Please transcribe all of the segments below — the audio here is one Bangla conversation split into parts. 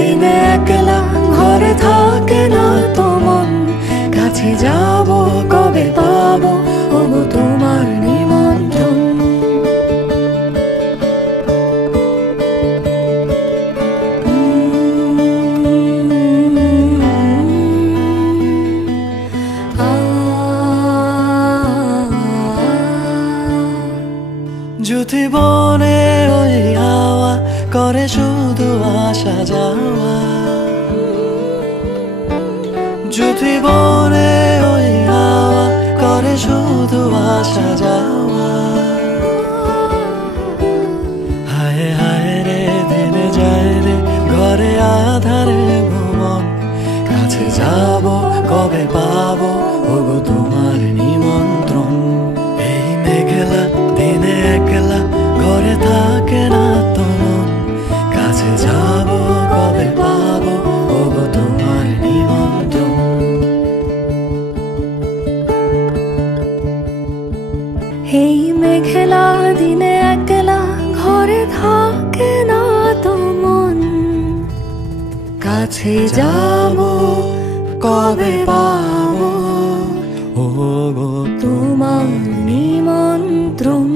দিনে একলা ঘরে থাকে না তো মন, কাছে যাব কবে পাবো ওগো তোমার নিমন্ত্রণ। যদি বনে ওই হাওয়া করে শুধু আসা যাওয়া, যদি বনে ওই হাওয়া করে শুধু আসা যাওয়া, হায় হায় রে দিনে যায় রে ঘরে আধারে ভুবন, কাছে যাব কবে পাবো ওগো তোমার নিমন্ত্রণ। এই মেঘলা দিনে একলা ঘরে থাকে না তো মন, কাছে যাব কবে পাবো ওগো তোমার নিমন্ত্রণ। এই মেঘলা দিনে একলা ঘরে থাকে না তো মন, কাছে যাব কবে পাবো ওগো তোমার নিমন্ত্রণ।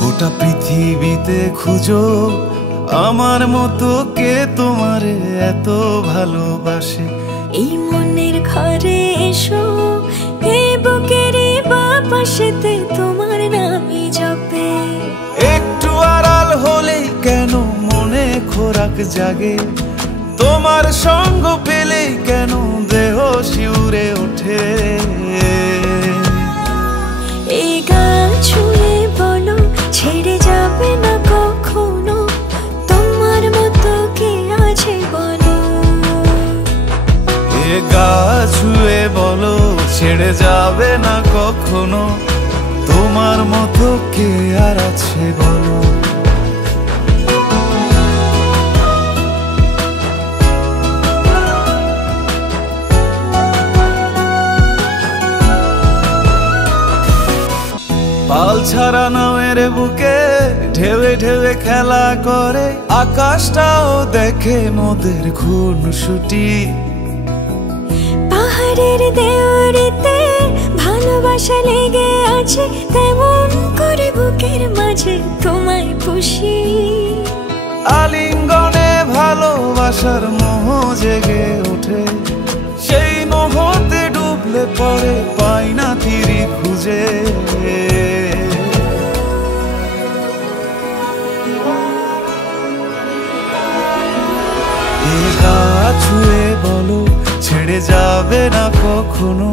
গোটা পৃথিবীতে খুঁজো আমার মতো কে তোমারে এত ভালোবাসে। এই মনের ঘরে এসো, এই বুকের বাপাশেতে তোমার নামই জপে। একটু আড়াল হলেই কেন মনে খোরাক জাগে, তোমার সঙ্গ পেলেই কেন দেহ শিউরে ওঠে। এই গান ছুঁয়ে বলো ছেড়ে যাবে না কখনো, তোমার মতো কে আছে বলো। এ গা ছুঁয়ে বলো ছেড়ে যাবে না কখনো, তোমার মতো কে আর আছে বলো। পাল ছাড়া নামের বুকে ঢেউে ঢেউে খেলা করে, আকাশটাও দেখে মোদের খুনসুটি। পাহাড়ের দেওয়ারিতে ভালোবাসা লেগে আছে, তেমন করে বুকের মাঝে তোমায় খুশি। আলিঙ্গনে ভালোবাসার মোহ জেগে ওঠে, সেই মোহতে ডুবলে পড়ে পাই না তীরে খুঁজে। এ গা ছুঁয়ে বলো ছেড়ে যাবে না কখনো,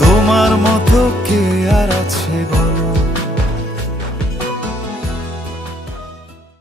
তোমার মতো কে আর আছে বলো।